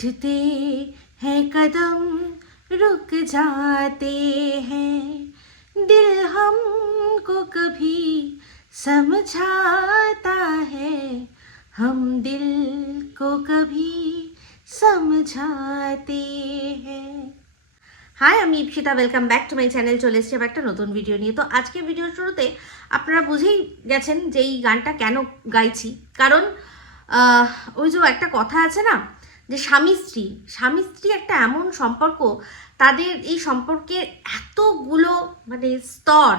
उठते हैं कदम रुक जाते हैं दिल हमको कभी समझाता है हम दिल को कभी समझाते हैं হাই আমি Ipsita welcome back to my channel চলে এসেছি আবার একটা নতুন ভিডিও নিয়ে তো আজকে ভিডিওর শুরুতে আপনারা বুঝেই গেছেন যে এই গানটা কেন গাইছি কারণ আহ, ওই যে একটা কথা আছে না যে স্বামী স্ত্রী স্বামী স্ত্রী একটা এমন সম্পর্ক, তাদের এই সম্পর্কের এতগুলো মানে স্তর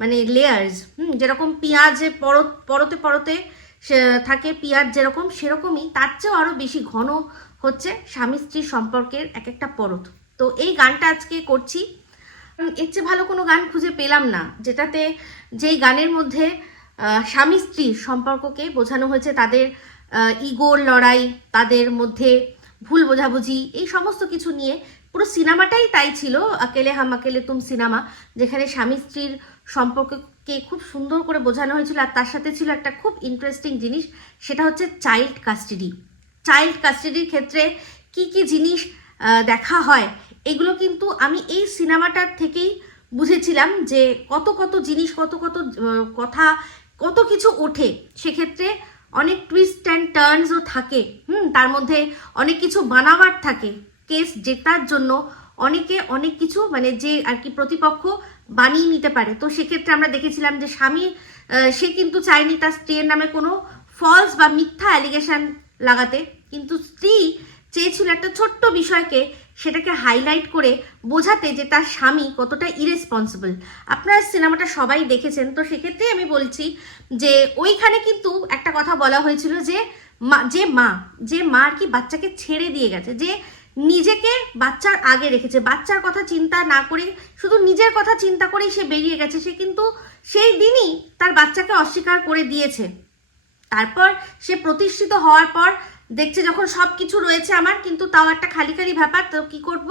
মানে লেয়ার্স হুম, যেরকম পেঁয়াজে পরত পরতে পরতে থাকে পেঁয়াজ যেরকম, সেরকমই তার চেয়েও আরও বেশি ঘন হচ্ছে স্বামী স্ত্রীর সম্পর্কের এক একটা পরত। তো এই গানটা আজকে করছি। এর চেয়ে ভালো কোনো গান খুঁজে পেলাম না, যেটাতে যেই গানের মধ্যে স্বামী স্ত্রীর সম্পর্ককে বোঝানো হয়েছে, তাদের ইগোর লড়াই, তাদের মধ্যে ভুল বোঝাবুঝি, এই সমস্ত কিছু নিয়ে পুরো সিনেমাটাই তাই ছিল, আকেলে হাম আকেলে তুম সিনেমা, যেখানে স্বামী স্ত্রীর সম্পর্ককে খুব সুন্দর করে বোঝানো হয়েছিল, আর তার সাথে ছিল একটা খুব ইন্টারেস্টিং জিনিস, সেটা হচ্ছে চাইল্ড কাস্টাডি চাইল্ড কাস্টাডির ক্ষেত্রে কি কি জিনিস দেখা হয়, এগুলো কিন্তু আমি এই সিনেমাটার থেকেই বুঝেছিলাম যে কত কত জিনিস, কত কত কথা, কত কিছু ওঠে। সেক্ষেত্রে অনেক টুইস্ট অ্যান্ড টার্নসও থাকে, হুম, তার মধ্যে অনেক কিছু বানাবার থাকে। কেস জেতার জন্য অনেকে অনেক কিছু মানে যে আর কি প্রতিপক্ষ বানিয়ে নিতে পারে। তো সেক্ষেত্রে আমরা দেখেছিলাম যে স্বামী সে কিন্তু চায়নি তার স্ত্রীর নামে কোনো ফলস বা মিথ্যা অ্যালিগেশন লাগাতে। কিন্তু স্ত্রী চেয়েছিল একটা ছোট্ট বিষয়কে সেটাকে হাইলাইট করে বোঝাতে যে তার স্বামী কতটা ইরেসপন্সিবল আপনারা সিনেমাটা সবাই দেখেছেন, তো সেক্ষেত্রে আমি বলছি যে ওইখানে কিন্তু একটা কথা বলা হয়েছিল যে মা যে মা যে মা আর কি বাচ্চাকে ছেড়ে দিয়ে গেছে, যে নিজেকে বাচ্চার আগে রেখেছে। বাচ্চার কথা চিন্তা না করে শুধু নিজের কথা চিন্তা করেই সে বেরিয়ে গেছে, সে কিন্তু সেই দিনই তার বাচ্চাকে অস্বীকার করে দিয়েছে। তারপর সে প্রতিষ্ঠিত হওয়ার পর দেখছে যখন সব কিছু রয়েছে আমার, কিন্তু তাও একটা খালি খালি ব্যাপার, তো কি করব?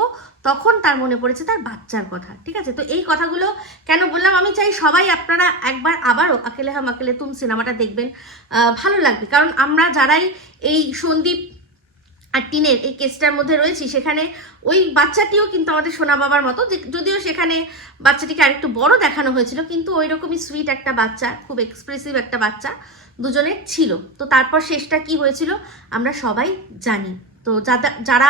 তখন তার মনে পড়েছে তার বাচ্চার কথা, ঠিক আছে? তো এই কথাগুলো কেন বললাম? আমি চাই সবাই আপনারা একবার আবারও আকেলে হাম আকেলে তুম সিনেমাটা দেখবেন ভালো লাগবে। কারণ আমরা যারাই এই সন্দীপ আর টিনের এই কেসটার মধ্যে রয়েছি, সেখানে ওই বাচ্চাটিও কিন্তু আমাদের সোনা বাবার মতো যদিও সেখানে বাচ্চাটিকে আরেকটু বড় দেখানো হয়েছিল, কিন্তু ওই রকমই সুইট একটা বাচ্চা, খুব এক্সপ্রেসিভ একটা বাচ্চা। দুজনের ছিল। তো তারপর শেষটা কি হয়েছিল? আমরা সবাই জানি। তো যারা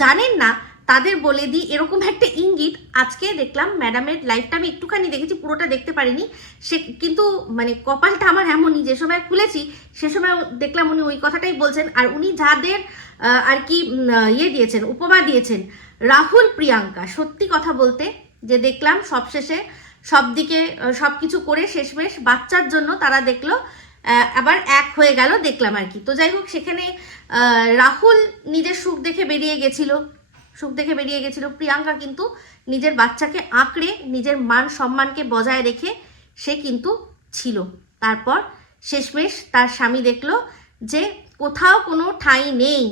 জানেন না, তাদের বলে দিই, এরকম একটা ইঙ্গিত আজকে দেখলাম, ম্যাডামের লাইফটা আমি একটুখানি দেখেছি, পুরোটা দেখতে পারিনি। সে, কিন্তু মানে কপালটা আমার এমনই, যে সময় খুলেছি, সে সময় দেখলাম উনি ওই কথাটাই বলছেন। আর উনি যাদের আর কি ইয়ে দিয়েছেন, উপমা দিয়েছেন, রাহুল প্রিয়াঙ্কা, সত্যি কথা বলতে, যে দেখলাম সবশেষে সব দিকে সব কিছু করে শেষমেশ বাচ্চার জন্য তারা দেখল আবার এক হয়ে গেল, দেখলাম আর কি। তো যাই হোক, সেখানে রাহুল নিজের সুখ দেখে বেরিয়ে গেছিল। সুখ দেখে বেরিয়ে গেছিল। প্রিয়াঙ্কা কিন্তু নিজের বাচ্চাকে আঁকড়ে, নিজের মান সম্মানকে বজায় রেখে সে কিন্তু ছিল। তারপর শেষমেশ তার স্বামী দেখল যে কোথাও কোনো ঠাঁই নেই।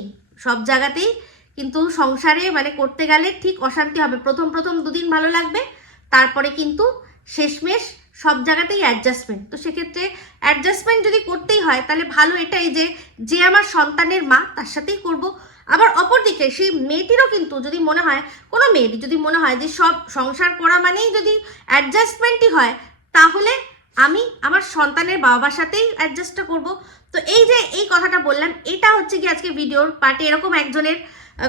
সব জায়গাতেই কিন্তু সংসারে মানে করতে গেলে ঠিক অশান্তি হবে। প্রথম প্রথম দুদিন ভালো লাগবে, তারপরে কিন্তু শেষমেশ সব জায়গাতেই অ্যাডজাস্টমেন্ট তো সেক্ষেত্রে অ্যাডজাস্টমেন্ট যদি করতেই হয়, তাহলে ভালো এটাই যে যে আমার সন্তানের মা, তার সাথেই করব। আবার অপরদিকে সেই মেয়েটিরও কিন্তু যদি মনে হয়, কোনো মেয়েটি যদি মনে হয় যে, সব সংসার করা মানেই যদি অ্যাডজাস্টমেন্টই হয়, তাহলে আমি আমার সন্তানের বাবার সাথেই অ্যাডজাস্টটা করব। তো এই যে, এই কথাটা বললাম, এটা হচ্ছে কি আজকে ভিডিওর পার্টে এরকম একজনের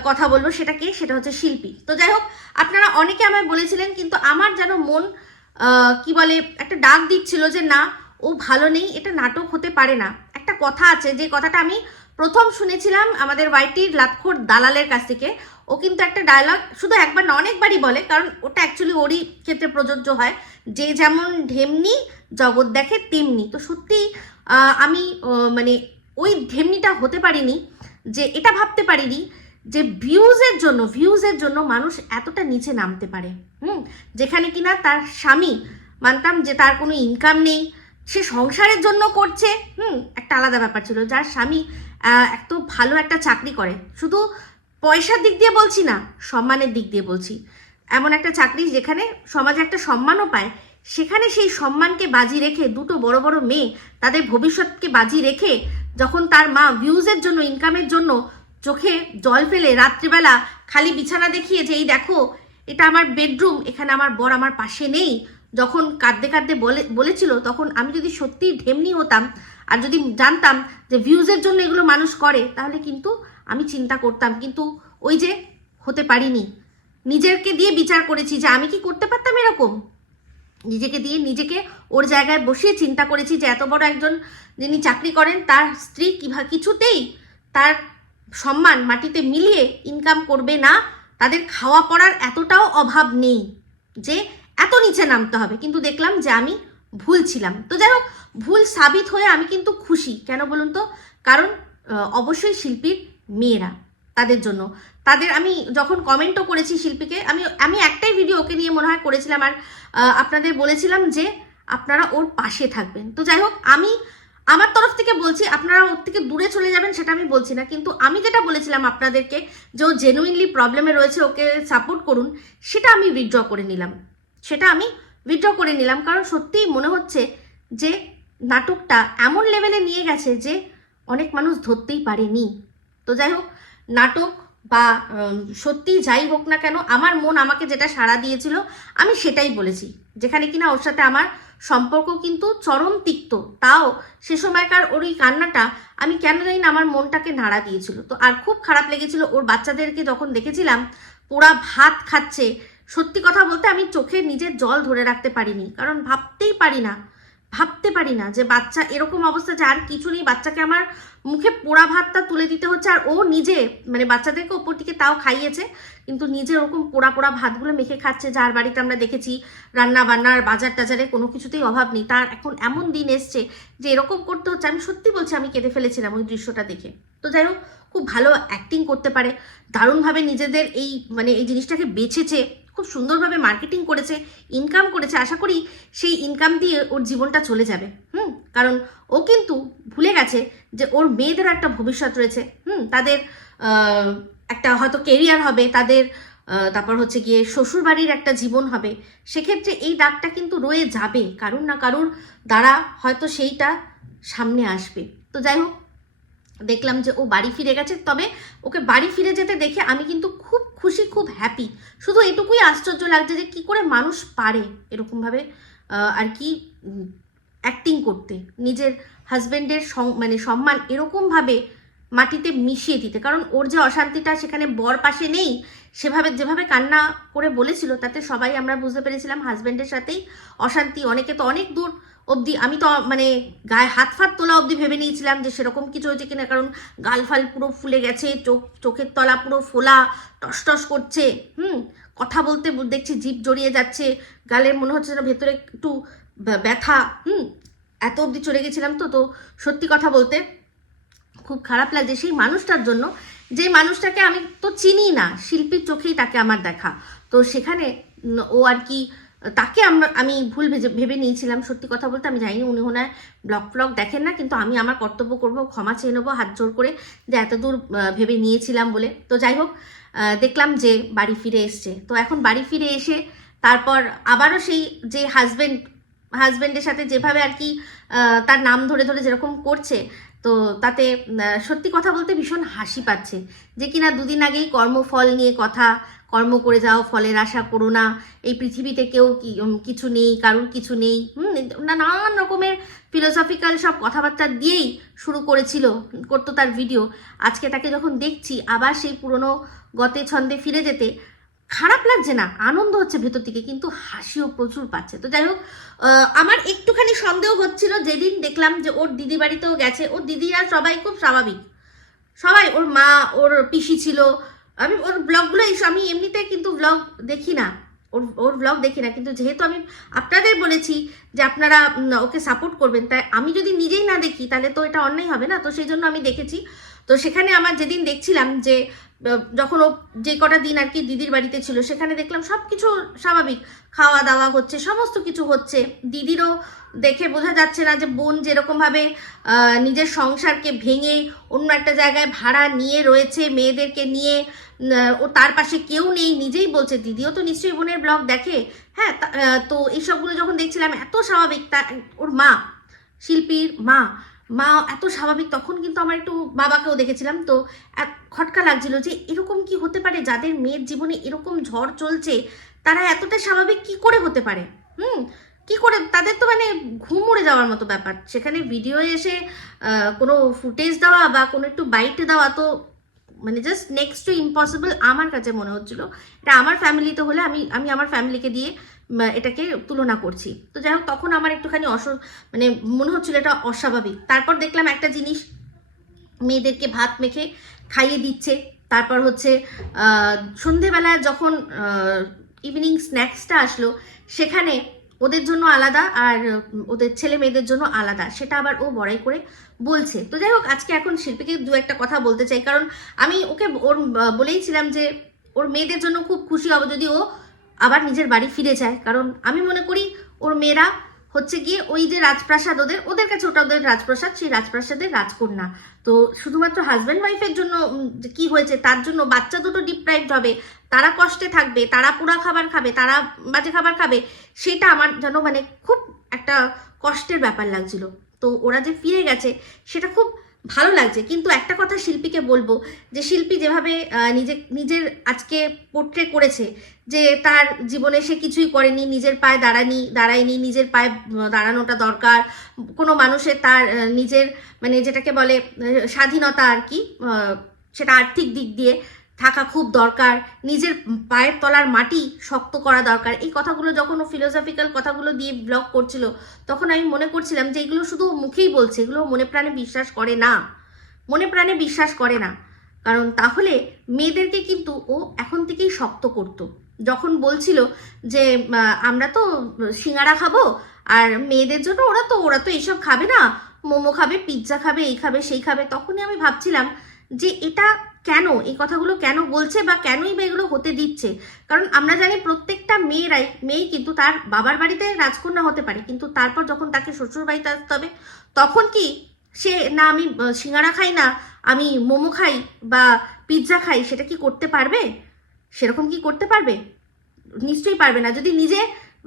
কথা বলব, সেটা কে? সেটা হচ্ছে শিল্পী। তো যাই হোক, আপনারা অনেকে আমায় বলেছিলেন, কিন্তু আমার যেন মন কি বলে, একটা ডাক দিচ্ছিল যে, না, ও ভালো নেই, এটা নাটক হতে পারে না। একটা কথা আছে, যে কথাটা আমি প্রথম শুনেছিলাম আমাদের ওয়াইটির লাতখোর দালালের কাছ থেকে। ও কিন্তু একটা ডায়লগ শুধু একবার না, অনেকবারই বলে, কারণ ওটা অ্যাকচুয়ালি ওরই ক্ষেত্রে প্রযোজ্য হয়। যে যেমন ঢেমনি, জগৎ দেখে তেমনি। তো সত্যি আমি মানে ওই ঢেমনিটা হতে পারিনি, যে এটা ভাবতে পারিনি যে ভিউজের জন্য ভিউজের জন্য মানুষ এতটা নিচে নামতে পারে। হুম? যেখানে কিনা তার স্বামী, মানতাম যে তার কোনো ইনকাম নেই, সে সংসারের জন্য করছে। হুম? একটা আলাদা ব্যাপার ছিল। যার স্বামী এত ভালো একটা চাকরি করে। শুধু পয়সার দিক দিয়ে বলছি না, সম্মানের দিক দিয়ে বলছি। এমন একটা চাকরি যেখানে সমাজে একটা সম্মানও পায়। সেখানে সেই সম্মানকে বাজি রেখে দুটো বড় বড় মেয়ে তাদের ভবিষ্যৎকে বাজি রেখে যখন তার মা ভিউজের জন্য ইনকামের জন্য চোখে জল ফেলে রাত্রিবেলা খালি বিছানা দেখিয়ে যে, এই দেখো, এটা আমার বেডরুম, এখানে আমার বর আমার পাশে নেই। যখন কাঁদতে কাঁদতে বলে, বলেছিল, তখন আমি যদি সত্যিই ঢেমনি হতাম আর যদি জানতাম যে ভিউজের জন্য এগুলো মানুষ করে, তাহলে কিন্তু আমি চিন্তা করতাম। কিন্তু ওই যে হতে পারিনি। নিজেকে দিয়ে বিচার করেছি যে, আমি কি করতে পারতাম এরকম? নিজেকে দিয়ে নিজেকে ওর জায়গায় বসিয়ে চিন্তা করেছি যে, এত বড় একজন যিনি চাকরি করেন, তার স্ত্রী কীভাবে কিছুতেই তার সম্মান মাটিতে মিলিয়ে ইনকাম করবে না, তাদের খাওয়া পড়ার এতটাও অভাব নেই যে এত নিচে নামতে হবে। কিন্তু দেখলাম যে আমি ভুল ছিলাম। তো যাই হোক, ভুল সাবিত হয়ে আমি কিন্তু খুশি। কেন বলুন তো? কারণ অবশ্যই শিল্পীর মেয়েরা তাদের জন্য। তাদের আমি যখন কমেন্টও করেছি শিল্পীকে, আমি আমি একটাই ভিডিও ওকে নিয়ে মনে হয় করেছিলাম। আর আপনাদের বলেছিলাম যে আপনারা ওর পাশে থাকবেন। তো যাই হোক, আমি আমার তরফ থেকে বলছি, আপনারা ওর থেকে দূরে চলে যাবেন, সেটা আমি বলছি না। কিন্তু আমি যেটা বলেছিলাম আপনাদেরকে, যে ও জেনুইনলি প্রবলেমে রয়েছে, ওকে সাপোর্ট করুন, সেটা আমি উইথড্র করে নিলাম। সেটা আমি উইথড্র করে নিলাম, কারণ সত্যিই মনে হচ্ছে যে নাটকটা এমন লেভেলে নিয়ে গেছে যে অনেক মানুষ ধরতেই পারেনি। তো যাই হোক, নাটক বা সত্যি যাই হোক না কেন, আমার মন আমাকে যেটা সাড়া দিয়েছিল, আমি সেটাই বলেছি। যেখানে কিনা ওর সাথে আমার সম্পর্ক কিন্তু চরম তিক্ত। তাও সে সময়কার ওর ওই কান্নাটা আমি কেন জানি না আমার মনটাকে নাড়া দিয়েছিল। তো আর খুব খারাপ লেগেছিল, ওর বাচ্চাদেরকে যখন দেখেছিলাম, পোড়া ভাত খাচ্ছে, সত্যি কথা বলতে আমি চোখে নিজের জল ধরে রাখতে পারিনি। কারণ ভাবতেই পারি না, ভাবতে পারি না যে বাচ্চা এরকম অবস্থা যে আর কিছু নেই, বাচ্চাকে আমার মুখে পোড়া ভাতটা তুলে দিতে হচ্ছে আর ও নিজে মানে বাচ্চাদেরকে ওপর থেকে তাও খাইয়েছে, কিন্তু নিজে ওরকম পোড়া পোড়া ভাতগুলো মেখে খাচ্ছে, যার বাড়িতে আমরা দেখেছি রান্না বান্নার বাজার টাজারে কোনো কিছুতেই অভাব নেই। তার এখন এমন দিন এসছে যে এরকম করতে হচ্ছে, আমি সত্যি বলছি আমি কেঁদে ফেলেছিলাম ওই দৃশ্যটা দেখে। তো যাই হোক, খুব ভালো অ্যাক্টিং করতে পারে, দারুণভাবে নিজেদের এই মানে এই জিনিসটাকে বেছেছে, খুব সুন্দরভাবে মার্কেটিং করেছে ইনকাম করেছে, আশা করি সেই ইনকাম দিয়ে ওর জীবনটা চলে যাবে। হুম, কারণ ও কিন্তু ভুলে গেছে যে ওর মেয়েদের একটা ভবিষ্যৎ রয়েছে, হুম, তাদের একটা হয়তো কেরিয়ার হবে, তাদের তারপর হচ্ছে গিয়ে শ্বশুরবাড়ির একটা জীবন হবে, সেক্ষেত্রে এই দাগটা কিন্তু রয়ে যাবে, কারুর না কারুর দ্বারা হয়তো সেইটা সামনে আসবে। তো যাই হোক, দেখলাম যে ও বাড়ি ফিরে গেছে, তবে ওকে বাড়ি ফিরে যেতে দেখে আমি কিন্তু খুব খুশি, খুব হ্যাপি শুধু এটুকুই আশ্চর্য লাগছে যে কি করে মানুষ পারে এরকমভাবে আর কি অ্যাক্টিং করতে, নিজের হাজব্যান্ডের মানে সম্মান এরকমভাবে মাটিতে মিশিয়ে দিতে। কারণ ওর যে অশান্তিটা সেখানে বর পাশে নেই, সেভাবে, যেভাবে কান্না করে বলেছিল, তাতে সবাই আমরা বুঝতে পেরেছিলাম হাজব্যান্ডের সাথেই অশান্তি। অনেকে তো অনেক দূর অবধি, আমি তো মানে গায়ে হাত ফাত তোলা অবধি ভেবে নিয়েছিলাম যে সেরকম কিছু হয়েছে কিনা, কারণ গাল ফাল পুরো ফুলে গেছে, চোখ, চোখের তলা পুরো ফোলা টস টস করছে, হুম? কথা বলতে দেখছি জিভ জড়িয়ে যাচ্ছে, গালের মনে হচ্ছে যেন ভেতরে একটু ব্যথা, হুম, এত অবধি চলে গেছিলাম তো তো সত্যি কথা বলতে খুব খারাপ লাগছে সেই মানুষটার জন্য। যে মানুষটাকে আমি তো চিনি না, শিল্পীর চোখেই তাকে আমার দেখা। তো সেখানে ও আর কি, তাকে আমরা, আমি ভুল ভেবে নিয়েছিলাম, সত্যি কথা বলতে আমি জানি উনি ওনার ব্লগ ফ্লগ দেখেন না, কিন্তু আমি আমার কর্তব্য করব, ক্ষমা চেয়ে নেব, হাত জোর করে যে এত দূর ভেবে নিয়েছিলাম বলে। তো যাই হোক দেখলাম যে বাড়ি ফিরে এসছে। তো এখন বাড়ি ফিরে এসে তারপর আবারও সেই যে হাজবেন্ড হাজবেন্ডের সাথে যেভাবে আর কি তার নাম ধরে ধরে যেরকম করছে, তো তাতে সত্যি কথা বলতে ভীষণ হাসি পাচ্ছে যে কিনা দুদিন আগেই কর্মফল নিয়ে কথা, কর্ম করে যাও, ফলের আশা করো না, এই পৃথিবীতে কেউ কিছু নেই, কারুর কিছু নেই, হুম নানান রকমের ফিলোসফিক্যাল সব কথাবার্তা দিয়েই শুরু করেছিল, করতো তার ভিডিও আজকে তাকে যখন দেখছি, আবার সেই পুরনো গতে ছন্দে ফিরে যেতে খারাপ লাগছে না, আনন্দ হচ্ছে ভেতর থেকে, কিন্তু হাসিও প্রচুর পাচ্ছে। তো যাই হোক আমার একটুখানি সন্দেহ হচ্ছিল, যেদিন দেখলাম যে ওর দিদি বাড়িতেও গেছে, ওর দিদিরা সবাই খুব স্বাভাবিক। সবাই, ওর মা, ওর পিসি ছিল, আমি ওর ব্লগগুলো আমি এমনিতে কিন্তু ব্লগ দেখি না, ওর ওর ব্লগ দেখি না, কিন্তু যেহেতু আমি আপনাদের বলেছি যে আপনারা ওকে সাপোর্ট করবেন, তাই আমি যদি নিজেই না দেখি, তাহলে তো এটা অন্যায় হবে না, তো সেই জন্য আমি দেখেছি। তো সেখানে আমার যেদিন দেখছিলাম যে যখন ও যে কটা দিন আর কি দিদির বাড়িতে ছিল, সেখানে দেখলাম সব কিছু স্বাভাবিক। খাওয়া দাওয়া হচ্ছে, সমস্ত কিছু হচ্ছে। দিদিরও দেখে বোঝা যাচ্ছে না যে বোন যেরকমভাবে নিজের সংসারকে ভেঙে অন্য একটা জায়গায় ভাড়া নিয়ে রয়েছে মেয়েদেরকে নিয়ে ও তার পাশে কেউ নেই, নিজেই বলছে, দিদিও তো নিশ্চয়ই বোনের ব্লগ দেখে। হ্যাঁ তা- এইসবগুলো যখন দেখছিলাম, এত স্বাভাবিক, তা, ওর মা, শিল্পীর মা মা এত স্বাভাবিক, তখন কিন্তু আমার একটু বাবাকেও দেখেছিলাম। তো এক খটকা লাগছিল যে, এরকম কি হতে পারে? যাদের মেয়ের জীবনে এরকম ঝড় চলছে, তারা এতটা স্বাভাবিক কি করে হতে পারে? হুম? কি করে? তাদের তো মানে ঘুম উড়ে যাওয়ার মতো ব্যাপার। সেখানে ভিডিও এসে কোনো ফুটেজ দেওয়া বা কোনো একটু বাইট দেওয়া তো মানে জাস্ট নেক্সট টু ইম্পসিবল আমার কাছে মনে হচ্ছিল। এটা আমার ফ্যামিলিতে হলে আমি আমি আমার ফ্যামিলিকে দিয়ে এটাকে তুলনা করছি। তো যাই হোক, তখন আমার একটুখানি অস মানে মনে হচ্ছিল এটা অস্বাভাবিক। তারপর দেখলাম একটা জিনিস, মেয়েদেরকে ভাত মেখে খাইয়ে দিচ্ছে। তারপর হচ্ছে সন্ধেবেলা যখন ইভিনিং স্ন্যাক্সটা আসলো, সেখানে ওদের জন্য আলাদা আর ওদের ছেলে মেয়েদের জন্য আলাদা। সেটা আবার ও বড়াই করে বলছে। তো যাই হোক, আজকে এখন শিল্পীকে দু একটা কথা বলতে চাই। কারণ আমি ওকে ওর বলেইছিলাম যে, ওর মেয়েদের জন্য খুব খুশি হব যদি ও আবার নিজের বাড়ি ফিরে যায়। কারণ আমি মনে করি ওর মেয়েরা হচ্ছে গিয়ে ওই যে রাজপ্রাসাদ ওদের ওদের কাছে ওটা ওদের রাজপ্রাসাদ, সেই রাজপ্রাসাদের রাজকন্যা। তো শুধুমাত্র হাজব্যান্ড ওয়াইফের জন্য কি হয়েছে তার জন্য বাচ্চা দুটো ডিপ্রাইভড হবে, তারা কষ্টে থাকবে, তারা পোড়া খাবার খাবে, তারা বাজে খাবার খাবে, সেটা আমার যেন মানে খুব একটা কষ্টের ব্যাপার লাগছিল। তো ওরা যে ফিরে গেছে, সেটা খুব ভালো লাগছে। কিন্তু একটা কথা শিল্পীকে বলব যে, শিল্পী যেভাবে নিজে, নিজের আজকে পোট্রে করেছে যে, তার জীবনে সে কিছুই করেনি, নিজের পায়ে দাঁড়ানি দাঁড়ায়নি, নিজের পায়ে দাঁড়ানোটা দরকার। কোনো মানুষের তার নিজের মানে যেটাকে বলে স্বাধীনতা আর কি সেটা আর্থিক দিক দিয়ে থাকা খুব দরকার, নিজের পায়ের তলার মাটি শক্ত করা দরকার। এই কথাগুলো যখন ও ফিলোসফিক্যাল কথাগুলো দিয়ে ব্লগ করছিল, তখন আমি মনে করছিলাম যে এগুলো শুধু মুখেই বলছে, এগুলো মনে প্রাণে বিশ্বাস করে না। মনে প্রাণে বিশ্বাস করে না। কারণ তাহলে মেয়েদেরকে কিন্তু ও এখন থেকেই শক্ত করতো। যখন বলছিল যে আমরা তো সিঙ্গারা খাব, আর মেয়েদের জন্য ওরা তো ওরা তো এইসব খাবে না। মোমো খাবে, পিৎজা খাবে, এই খাবে, সেই খাবে। তখনই আমি ভাবছিলাম যে এটা কেন? এই কথাগুলো কেন বলছে বা কেনই বা এগুলো হতে দিচ্ছে? কারণ আমরা জানি প্রত্যেকটা মেয়েরাই মেয়ে কিন্তু তার বাবার বাড়িতে রাজকন্যা হতে পারে। কিন্তু তারপর যখন তাকে শ্বশুর বাড়িতে আসতে হবে তখন কি সে না আমি আহ, সিঙ্গারা খাই না আমি মোমো খাই বা পিৎজা খাই সেটা কি করতে পারবে? সেরকম কি করতে পারবে? নিশ্চয়ই পারবে না। যদি নিজে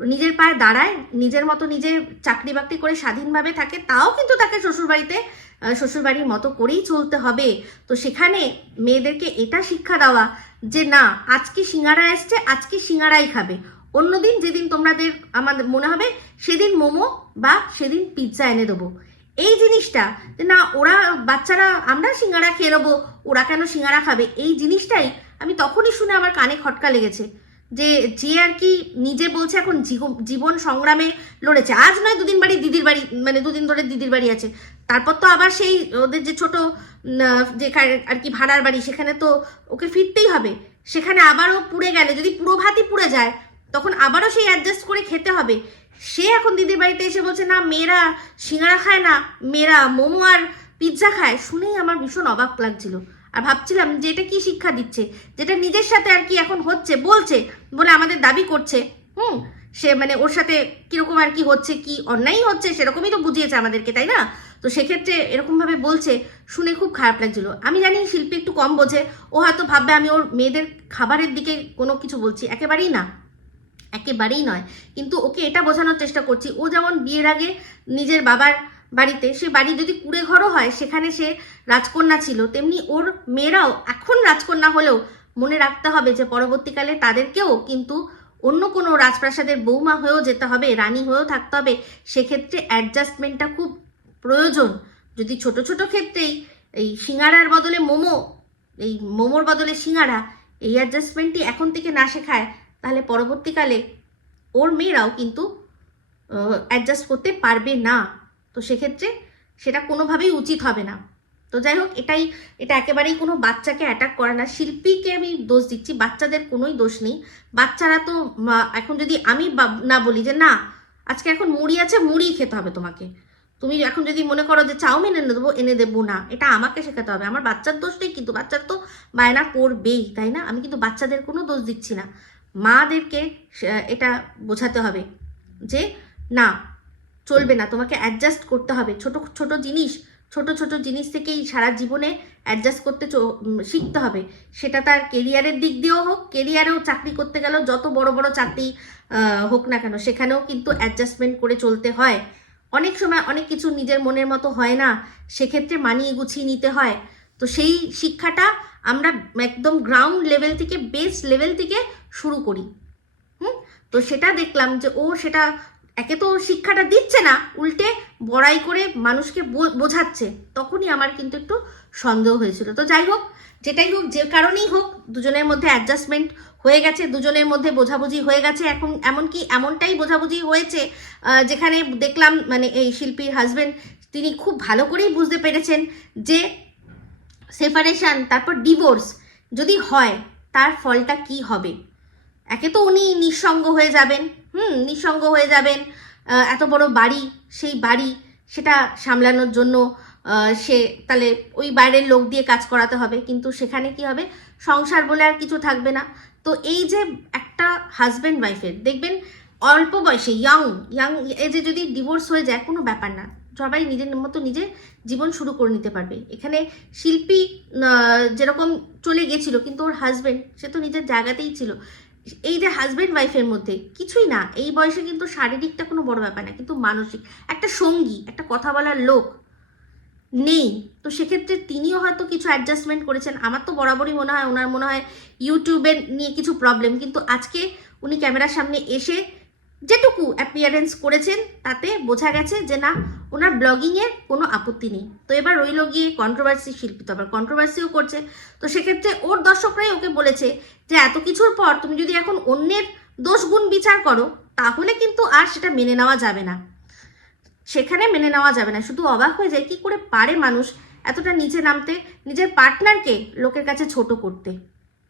নিজের পায়ে দাঁড়ায় নিজের মতো নিজে চাকরি বাকরি করে স্বাধীনভাবে থাকে তাও কিন্তু তাকে শ্বশুরবাড়িতে শ্বশুরবাড়ির মতো করেই চলতে হবে। তো সেখানে মেয়েদেরকে এটা শিক্ষা দেওয়া যে, না, আজকে সিঙ্গারা এসছে, আজকে সিঙ্গারাই খাবে। অন্যদিন যেদিন তোমাদের আমাদের মনে হবে, সেদিন মোমো বা সেদিন পিৎজা এনে দেবো। এই জিনিসটা না, ওরা, বাচ্চারা, আমরা সিঙ্গারা খেয়ে নেব, ওরা কেন সিঙ্গারা খাবে? এই জিনিসটাই আমি তখনই শুনে আমার কানে খটকা লেগেছে যে যে আর কি নিজে বলছে এখন জীব- জীবন সংগ্রামে লড়েছে। আজ নয়, দুদিন বাড়ি দিদির বাড়ি মানে দুদিন ধরে দিদির বাড়ি আছে। তারপর তো আবার সেই ওদের যে ছোট যে আর কি ভাড়ার বাড়ি, সেখানে তো ওকে ফিরতেই হবে। সেখানে আবারও পুড়ে গেলে, যদি পুরো ভাতই পুড়ে যায়, তখন আবারও সেই অ্যাডজাস্ট করে খেতে হবে। সে এখন দিদির বাড়িতে এসে বলছে, না, মেয়েরা সিঙ্গারা খায় না, মেয়েরা মোমো আর পিৎজা খায়। শুনেই আমার ভীষণ অবাক লাগছিল। আর ভাবছিলাম যে এটা কি শিক্ষা দিচ্ছে? যেটা নিজের সাথে আর কি এখন হচ্ছে, বলছে বলে আমাদের দাবি করছে। হুম সে মানে ওর সাথে কীরকম আর কি হচ্ছে, কি অন্যায় হচ্ছে সেরকমই তো বুঝিয়েছে আমাদেরকে, তাই না? তো সেক্ষেত্রে এরকমভাবে বলছে, শুনে খুব খারাপ লাগছিল। আমি জানি শিল্পী একটু কম বোঝে, ও হয়তো ভাববে আমি ওর মেয়েদের খাবারের দিকে কোনো কিছু বলছি, একেবারেই না। একেবারেই নয়। কিন্তু ওকে এটা বোঝানোর চেষ্টা করছি, ও যেমন বিয়ের আগে নিজের বাবার বাড়িতে, সে বাড়ি যদি কুড়ে ঘরও হয়, সেখানে সে রাজকন্যা ছিল, তেমনি ওর মেয়েরাও এখন রাজকন্যা হলেও মনে রাখতে হবে যে পরবর্তীকালে তাদেরকেও কিন্তু অন্য কোনো রাজপ্রাসাদের বৌমা হয়েও যেতে হবে, রানী হয়েও থাকতে হবে, সেক্ষেত্রে অ্যাডজাস্টমেন্টটা খুব প্রয়োজন। যদি ছোট ছোট ক্ষেত্রেই এই সিঙ্গারার বদলে মোমো, এই মোমোর বদলে সিঙ্গারা এই অ্যাডজাস্টমেন্টটি এখন থেকে না শেখায়, তাহলে পরবর্তীকালে ওর মেয়েরাও কিন্তু অ্যাডজাস্ট করতে পারবে না। তো সেক্ষেত্রে সেটা কোনোভাবেই উচিত হবে না। তো যাই হোক, এটাই, এটা একেবারেই কোনো বাচ্চাকে অ্যাটাক করে না। শিল্পীকে আমি দোষ দিচ্ছি, বাচ্চাদের কোনোই দোষ নেই। বাচ্চারা তো এখন যদি আমি না বলি যে, না, আজকে এখন মুড়ি আছে, মুড়ি খেতে হবে তোমাকে। তুমি এখন যদি মনে করো যে, চাউমিন এনে দেবো এনে দেবো না, এটা আমাকে শেখাতে হবে। আমার বাচ্চার দোষ নেই কিন্তু বাচ্চার তো বায়না করবেই, তাই না? আমি কিন্তু বাচ্চাদের কোনো দোষ দিচ্ছি না। মাদেরকে এটা বোঝাতে হবে যে, না, চলবে না, তোমাকে অ্যাডজাস্ট করতে হবে। ছোট ছোট জিনিস ছোট ছোট জিনিস থেকেই সারা জীবনে অ্যাডজাস্ট করতে শিখতে হবে। সেটা তার কেরিয়ারের দিক দিয়েও হোক কেরিয়ারেও চাকরি করতে গেলেও যত বড় বড় চাকরি হোক না কেন, সেখানেও কিন্তু অ্যাডজাস্টমেন্ট করে চলতে হয়। অনেক সময় অনেক কিছু নিজের মনের মতো হয় না, সেক্ষেত্রে মানিয়ে গুছিয়ে নিতে হয়। তো সেই শিক্ষাটা আমরা একদম গ্রাউন্ড লেভেল থেকে বেস লেভেল থেকে শুরু করি। হুম? তো সেটা দেখলাম যে, ও সেটা একে তো শিক্ষাটা দিচ্ছে না, উল্টে বড়াই করে মানুষকে বোঝাচ্ছে। তখনই আমার কিন্তু একটু সন্দেহ হয়েছিল। তো যাই হোক, যেটাই হোক, যে কারণেই হোক, দুজনের মধ্যে অ্যাডজাস্টমেন্ট হয়ে গেছে, দুজনের মধ্যে বোঝাবুঝি হয়ে গেছে। এখন এমনকি এমনটাই বোঝাবুঝি হয়েছে যেখানে দেখলাম মানে এই শিল্পীর হাজবেন্ড তিনি খুব ভালো করেই বুঝতে পেরেছেন যে সেপারেশন তারপর ডিভোর্স যদি হয়, তার ফলটা কি হবে? একে তো উনি নিঃসঙ্গ হয়ে যাবেন। হুম, নিঃসঙ্গ হয়ে যাবেন। এত বড় বাড়ি, সেই বাড়ি, সেটা সামলানোর জন্য সে, তাহলে ওই বাইরের লোক দিয়ে কাজ করাতে হবে। কিন্তু সেখানে কি হবে? সংসার বলে আর কিছু থাকবে না। তো এই যে একটা হাজব্যান্ড ওয়াইফের দেখবেন অল্প বয়সে ইয়াং ইয়াং এজে যদি ডিভোর্স হয়ে যায়, কোনো ব্যাপার না। সবাই নিজের মতো নিজে জীবন শুরু করে নিতে পারবে। এখানে শিল্পী যেরকম চলে গেছিল কিন্তু ওর হাজব্যান্ড সে তো নিজের জায়গাতেই ছিল। এই যে হাজব্যান্ড ওয়াইফের মধ্যে কিছুই না, এই বয়সে কিন্তু শারীরিকটা কোনো বড় ব্যাপার না, কিন্তু মানসিক, একটা সঙ্গী, একটা কথা বলার লোক নেই। তো সেক্ষেত্রে তিনিও হয়তো কিছু অ্যাডজাস্টমেন্ট করেছেন। আমার তো বরাবরই মনে হয়, ওনার মনে হয় ইউটিউবের নিয়ে কিছু প্রবলেম কিন্তু আজকে উনি ক্যামেরার সামনে এসে যেটুকু অ্যাপিয়ারেন্স করেছেন, তাতে বোঝা গেছে যে না, ওনার ব্লগিংয়ের কোনো আপত্তি নেই। তো এবার রইল গিয়ে কন্ট্রোভার্সি শিল্পী তো আবার কন্ট্রোভার্সিও করছে। তো সেক্ষেত্রে ওর দর্শকরাই ওকে বলেছে যে, এত কিছুর পর তুমি যদি এখন অন্যের দোষগুণ বিচার করো, তাহলে কিন্তু আর সেটা মেনে নেওয়া যাবে না। সেখানে মেনে নেওয়া যাবে না। শুধু অবাক হয়ে যায়, কি করে পারে মানুষ এতটা নিচে নামতে, নিজের পার্টনারকে লোকের কাছে ছোট করতে?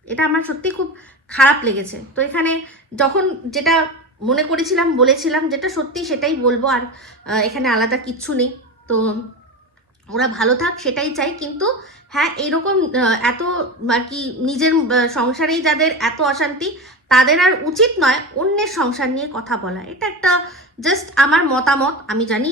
এটা আমার সত্যি খুব খারাপ লেগেছে। তো এখানে যখন যেটা মনে করেছিলাম, বলেছিলাম যেটা সত্যি সেটাই বলব আর এখানে আলাদা কিচ্ছু নেই। তো ওরা ভালো থাক, সেটাই চাই। কিন্তু হ্যাঁ এরকম এত আর কি নিজের সংসারেই যাদের এত অশান্তি, তাদের আর উচিত নয় অন্যের সংসার নিয়ে কথা বলা। এটা একটা জাস্ট আমার মতামত। আমি জানি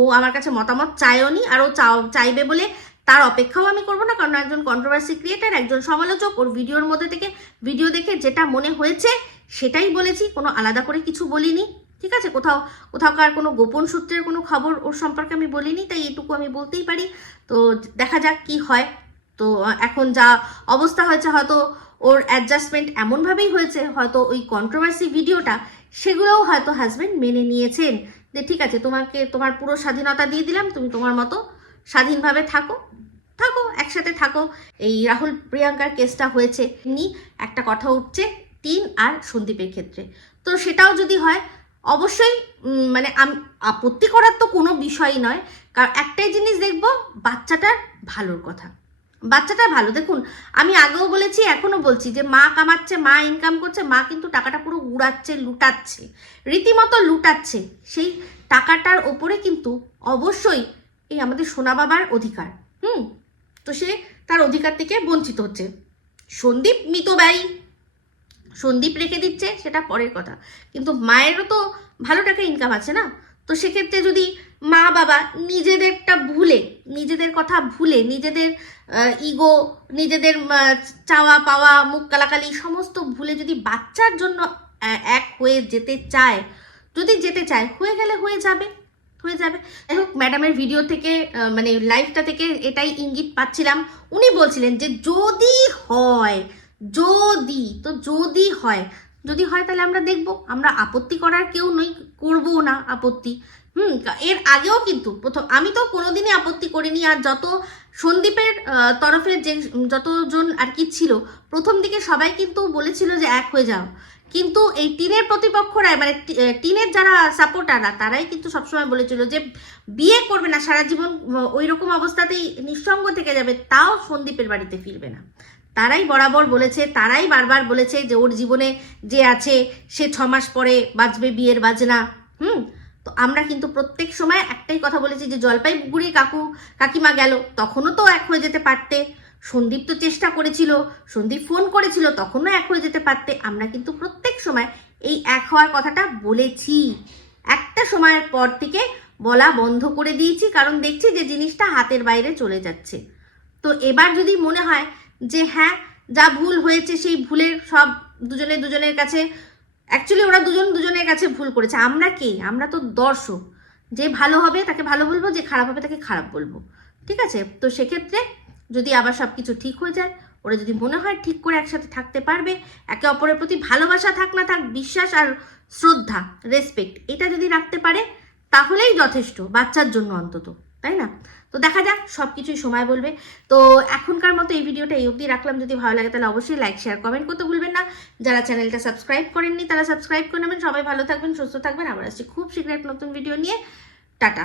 ও আমার কাছে মতামত চায়ও নি আর ও চাইবে বলে তার অপেক্ষাও আমি করব না। কারণ একজন কন্ট্রোভার্সি ক্রিয়েটার একজন সমালোচক, ওর ভিডিওর মধ্যে থেকে ভিডিও দেখে যেটা মনে হয়েছে সেটাই বলেছি, কোনো আলাদা করে কিছু বলিনি, ঠিক আছে? কোথাও কোথাওকার কোনো গোপন সূত্রের কোনো খবর ওর সম্পর্কে আমি বলিনি, তাই এটুকু আমি বলতেই পারি। তো দেখা যাক কি হয়। তো এখন যা অবস্থা হয়েছে, হয়তো ওর অ্যাডজাস্টমেন্ট এমনভাবেই হয়েছে, হয়তো ওই কন্ট্রোভার্সি ভিডিওটা, সেগুলোও হয়তো হাজবেন্ড মেনে নিয়েছেন। যে ঠিক আছে, তোমাকে, তোমার পুরো স্বাধীনতা দিয়ে দিলাম, তুমি তোমার মতো স্বাধীনভাবে থাকো থাকো, একসাথে থাকো। এই রাহুল প্রিয়াঙ্কার কেসটা হয়েছে। নি একটা কথা উঠছে তিন আর সন্দীপের ক্ষেত্রে। তো সেটাও যদি হয়, অবশ্যই মানে আপত্তি করার তো কোনো বিষয়ই নয়। কারণ একটাই জিনিস দেখব, বাচ্চাটার ভালোর কথা। বাচ্চাটা ভালো। দেখুন, আমি আগেও বলেছি, এখনও বলছি যে মা কামাচ্ছে, মা ইনকাম করছে, মা কিন্তু টাকাটা পুরো উড়াচ্ছে, লুটাচ্ছে। রীতিমতো লুটাচ্ছে। সেই টাকাটার ওপরে কিন্তু অবশ্যই এই আমাদের সোনা বাবার অধিকার। হুম? তো সে তার অধিকার থেকে বঞ্চিত হচ্ছে। সন্দীপ মিতব্যয়ী সন্দীপ রেখে দিচ্ছে, সেটা পরের কথা। কিন্তু মায়েরও তো ভালো টাকা ইনকাম আছে না? তো সেক্ষেত্রে যদি মা বাবা নিজেদেরটা ভুলে, নিজেদের কথা ভুলে, নিজেদের ইগো নিজেদের চাওয়া পাওয়া, মুখ কালাকালি সমস্ত ভুলে যদি বাচ্চার জন্য এক হয়ে যেতে চায়, যদি যেতে চায়, হয়ে গেলে হয়ে যাবে হয়ে যাবে। যাই হোক ম্যাডামের ভিডিও থেকে মানে লাইভটা থেকে এটাই ইঙ্গিত পাচ্ছিলাম। উনি বলছিলেন যে যদি হয় যদি, তো যদি হয় যদি হয় তাহলে আমরা দেখব, আমরা আপত্তি করার কেউ নই করব না আপত্তি। হুম এর আগেও কিন্তু, প্রথম, আমি তো কোনোদিনই আপত্তি করিনি, আর যত সন্দীপের তরফে যে, যতজন আর কি ছিল, প্রথম দিকে সবাই কিন্তু বলেছিল যে এক হয়ে যাও। কিন্তু এই টিনের প্রতিপক্ষরা মানে টিনের যারা সাপোর্টাররা তারাই কিন্তু সবসময় বলেছিল যে বিয়ে করবে না, সারা জীবন ওই রকম অবস্থাতেই নিঃসঙ্গ থেকে যাবে, তাও সন্দীপের বাড়িতে ফিরবে না। তারাই বরাবর বলেছে, তারাই বারবার বলেছে যে ওর জীবনে যে আছে, সে ছ মাস পরে বাজবে বিয়ের বাজনা। হুম? তো আমরা কিন্তু প্রত্যেক সময় একটাই কথা বলেছি যে জলপাইগুড়ি কাকু, কাকিমা গেল, তখনও তো এক হয়ে যেতে পারতে। সন্দীপ তো চেষ্টা করেছিল, সন্দীপ ফোন করেছিল, তখনও এক হয়ে যেতে পারতে। আমরা কিন্তু প্রত্যেক সময় এই এক হওয়ার কথাটা বলেছি। একটা সময়ের পর থেকে বলা বন্ধ করে দিয়েছি, কারণ দেখছি যে জিনিসটা হাতের বাইরে চলে যাচ্ছে। তো এবার যদি মনে হয় যে হ্যাঁ যা ভুল হয়েছে সেই ভুলের সব দুজনে দুজনের কাছে অ্যাকচুয়ালি ওরা দুজন দুজনের কাছে ভুল করেছে। আমরা কে? আমরা তো দর্শক। যে ভালো হবে তাকে ভালো বলব, যে খারাপ হবে তাকে খারাপ বলব। ঠিক আছে? তো সেক্ষেত্রে যদি আবার সব কিছু ঠিক হয়ে যায়, ওরা যদি মনে হয় ঠিক করে একসাথে থাকতে পারবে, একে অপরের প্রতি ভালোবাসা থাক না থাক, বিশ্বাস আর শ্রদ্ধা রেসপেক্ট এটা যদি রাখতে পারে, তাহলেই যথেষ্ট, বাচ্চার জন্য অন্তত। তাই না? তো দেখা যাক সব কিছুই সময় বলবে। তো এখনকার মতো এই ভিডিওটা এই অবধি রাখলাম। যদি ভালো লাগে তাহলে অবশ্যই লাইক শেয়ার কমেন্ট করতে ভুলবেন না। যারা চ্যানেলটা সাবস্ক্রাইব করেননি তারা সাবস্ক্রাইব করে নেবেন। সবাই ভালো থাকবেন, সুস্থ থাকবেন। আবার আসছি খুব শীঘ্র এক নতুন ভিডিও নিয়ে। টাটা।